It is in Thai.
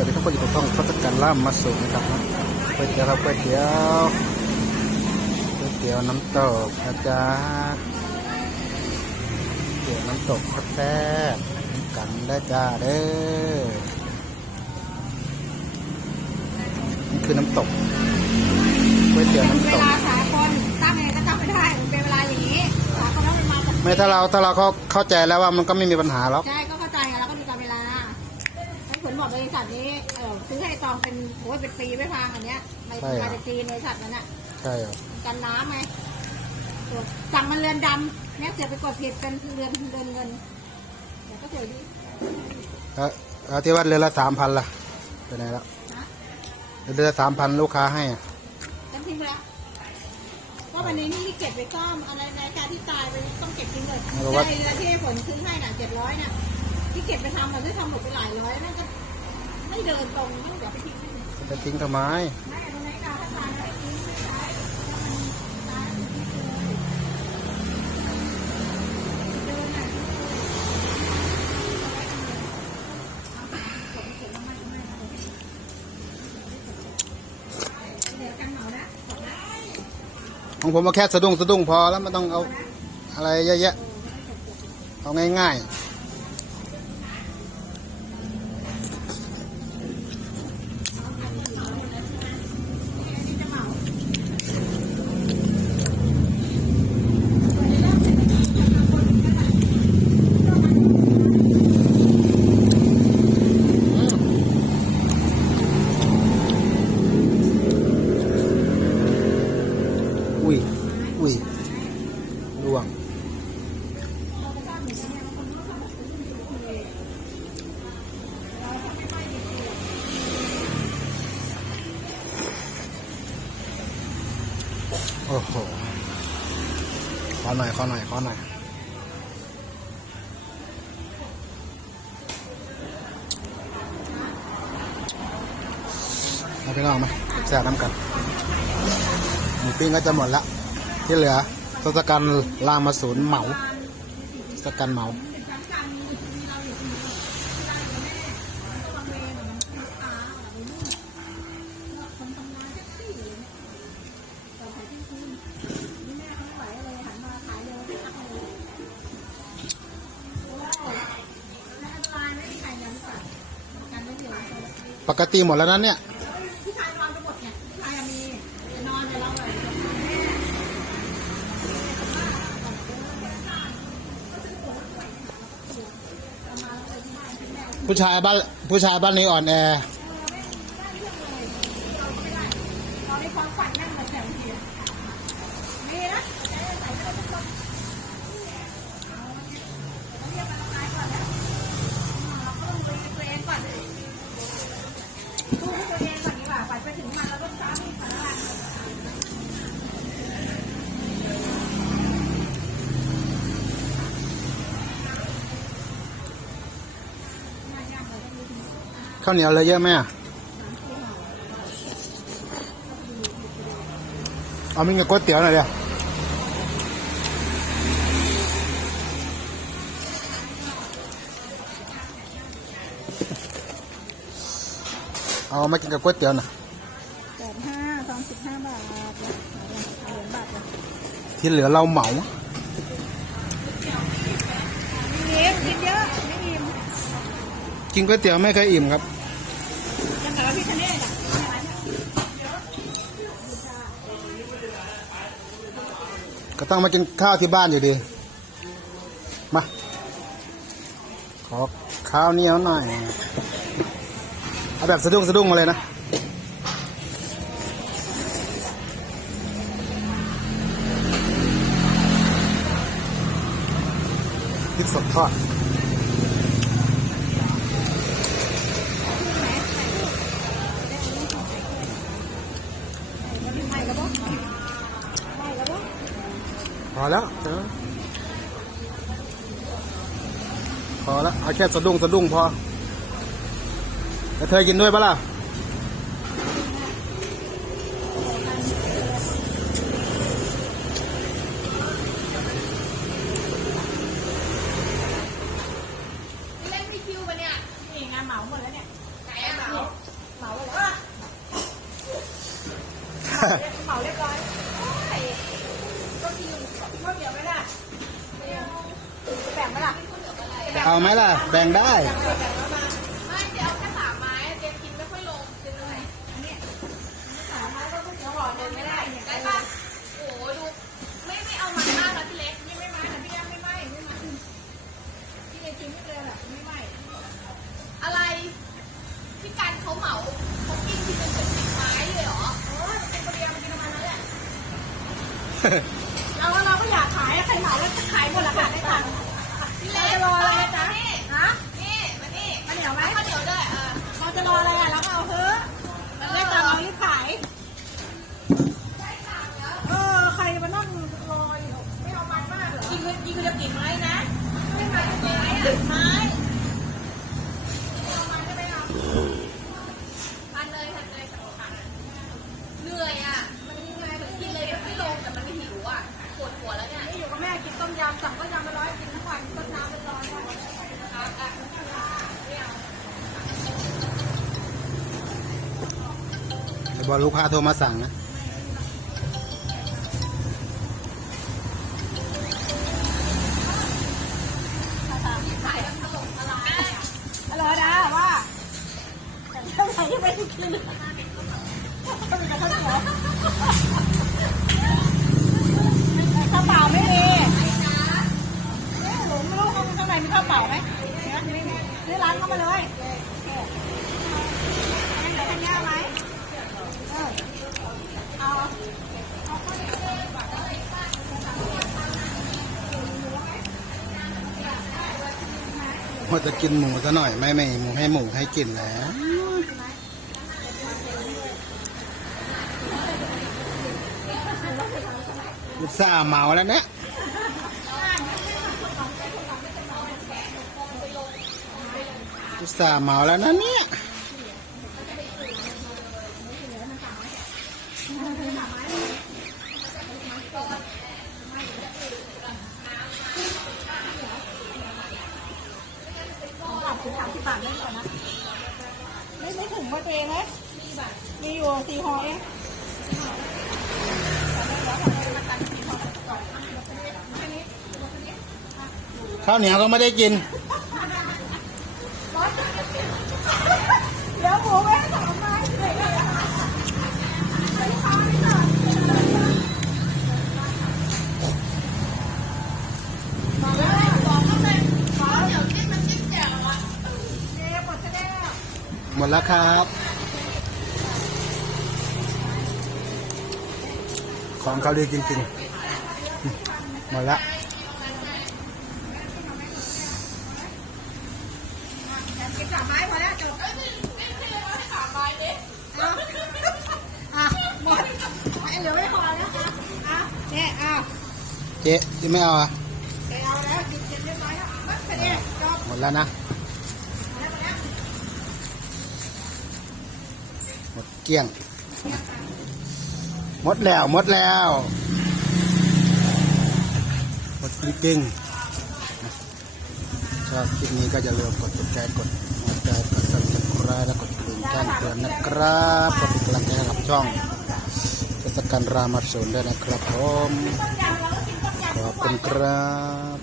วัสดีทุกคนอยู่กับช่องพัฒการล่ามมาสูงนะครับก๋วยเตี๋ยวครับก๋วยเตี๋ยวก๋วยเตี๋ยวน้ำตกนะจ๊ะก๋วยเตี๋ยวน้ำตกแซ่บๆกันได้จ้าเด้อนี่คือน้ำตกก๋วยเตี๋ยวน้ำเวตกลาสากลตั้งยังไงก็ตั้งไม่ได้มันเป็นเวลาอย่างนี้สากลแล้วมันมาจากไม่ถ้าเราถ้าเราเข้าเข้าใจแล้วว่ามันก็ไม่มีปัญหาหรอกใช่ ซื้อให้ตองเป็นโอ้ยเป็นปีไม่พังอันเนี้ยไม่มาจากจีนบริษัทนั้นอะใช่เหรอกันน้ำไงตัวสั่งมันเรือนดำเนี่ยเสียไปกดผิดเป็นเรือนเรือนเงินเดี๋ยวก็เสียดีแล้วแล้วที่ว่าเรือนละสามพันล่ะไปไหนแล้วนะเดือนละสามพันลูกค้าให้อะจำทิ้งไปแล้วก็วันนี้นี่เก็บไปซ่อมอะไรในการที่ตายไปต้องเก็บทิ้งเลยใช่เรือที่ผลซื้อให้น่ะเจ็ดร้อยน่ะที่เก็บไปทำมันได้ทำหมดไปหลายร้อยนั่นก็ ไม่เดินตรงไม่เดี๋ยวไปทิ้งไม่จะไปทิ้งทำไมไม่ตรงไหนดาวถ้ตายแล้วไปทิ้งไม่ได้แล้วมันตายแล้วทิ้งเลยเดินน่เดินนะของผมมาแค่สะดุ้งสะดุ้งพอแล้วไม่ต้องเอาอะไรเยอะแยะเอาง่ายจะเหมา ๆ อุ้ย อุ้ยล่วง โอ้โห ข อหน่อยขอหน่อยขอหน่อยเอาไปลองไหมแซ่บน้ำกันหมูปิ้งก็จะหมดละที่เหลือทศกัณฐ์ลามาศูนย์เหมาทศกัณฐ์เหมา ปกติหมดแล้วนั้นเนี่ย ผู้ชายนอนไปหมดไงผู้ชายอะมีนอนแต่เราอะผู้ชายบ้านผู้ชายบ้านนี้อ่อนแอเราได้ความฝันนั่งมาแถวเดียวนี่นะ เรียกมาละลายก่อนนะเราก็ต้องไปตัวเองก่อน ดูให้ตัวเองก่อนดีกว่าไปไปถึงมันแล้วต้องซ้ำอีกครั้งข้าวเหนียวเลยเยอะไหมอะเอามีกับก๋วยเตี๋ยวหน่อยเดียว เอามากินกับก๋วยเตี๋ยวหน่อยแปดห้าทองสิบห้าบาทเอาเหรียญบาทเลยที่เหลือเราเหมาไม่อิ่มกินเยอะไม่อิ่มกินก๋วยเตี๋ยวไม่เคยอิ่มครับ ยังกับพี่ทะเลอะก็ต้องมากินข้าวที่บ้านอยู่ดี มา ขอข้าวเหนียวหน่อย เอาแบบสะดุ้งสะดุ้งมาเลยนะ พริกสดทอดใหม่กระบอพอแล้วเออพอแล้วเอาแค่สะดุ้งสะดุ้งพอ แล้วเธอกินด้วยปะล่ะเล่นมีคิวปะเนี่ยนี่ไงเหมาหมดแล้วเนี่ยไก่อะเหมาเหมาเลยว่าเหมาเรียบร้อยโอ้ยก็กินข้าวเหนียวไหมล่ะไม่เอาแบ่งไหมล่ะเอาไหมล่ะ แบ่งได้ไม่เดี๋ยวแค่สามไม้เจ๊กินไม่ค่อยลงกินเลย สามไม้ก็ก๋วยเตี๋ยวห่อหนึ่งไม่ได้ ได้ปะโอ้โหดูไม่ไม่เอามันมากนะพี่เล็ก นี่ไม่ไม้นะพี่ยังไม่ไหม้ไม่ไหม้พี่ยังกินไม่เลยแบบไม่ไหม้ อะไรพี่กันเขาเหมาเขากินทีเป็นสิบสิบไม้เลยเหรอ โอ้ยเป็นคนเดียวมันกินประมาณนั้นแหละ เราเราก็อยากขายใครเหมาแล้วจะขายหมดราคาได้ตังค์พี่เราเล็กจะรออะไรนะจ๊ะนี่ฮะนี่มานี่มาเหนียวไหมข้าวเหนียวด้วยเออเราจะรออะไรอะเราก็เอาเถอะมันได้ตังค์เรารีบขายเออใครมานั่งรออยู่ไม่เอามันมากเหรอยิงยิงจะกี่ไม้นะไม่ไม้ไม้อะไม้ พันเลยพันเลยสองพันเหนื่อยอะมันเหนื่อยเหมือนกินเลยไม่ลงแต่มันไม่หิวอะปวดหัวแล้วเนี่ย นี่อยู่กับแม่กินต้มยำสั่งต้มยำไปร้อยกินทั้งวันต้มน้ำเป็นร้อยวัน เดี๋ยว บอกลูกค้าโทรมาสั่งนะอร่อยนะว่าแต่เท่าไหร่ที่ไม่ได้กินข้าวเปล่าไม่มีหลงไม่รู้ข้างข้างในมีข้าวเปล่าไหมซื้อร้านเข้ามาเลยโอเคงั้นเดี๋ยวทานยาไหม ว่าจะกินหมูซะหน่อยไม่ไม่หมูให้หมูให้กินแล้วอุตส่าเมาแล้วเนี่ยอุตส่าเมาแล้วนะเนี่ย มีอยู่สี่ห่อเองข้าวเหนียวก็ไม่ได้กิน เดี๋ยวหมูไว้สองไม้เลยบอกแล้วบอกแล้วเลยบอกแล้วเดี๋ยวกินมันจิ้มแจ่วอะเจ๊หมดจะได้หมดแล้วครับ ของเขาดีจริงๆหมดแล้วกินสามไม้พอแล้วจบเอ้ยนี่นี่พี่เล็กเอาให้สามไม้ดิอะอะหมดไอ้เหลือไม่พอแล้วอะอะเนี่ยอะเจ๊จะไม่เอาอะเดี๋ยวเอาแล้วกินเสร็จเรียบร้อยแล้วอะมาแค่นี้จบหมดแล้วนะแล้วแล้วหมดเกลี้ยง หมดแล้วหมดแล้วหมดจริงๆชอบคลิปนี้ก็อย่าลืมกดติดตามกดหัวใจกดซับสไครต์และกดกริ่งแจ้งเตือนนะครับกดกำลังใจให้กับช่องเทศกาลรามาสูนด้วยนะครับผมขอบคุณครับ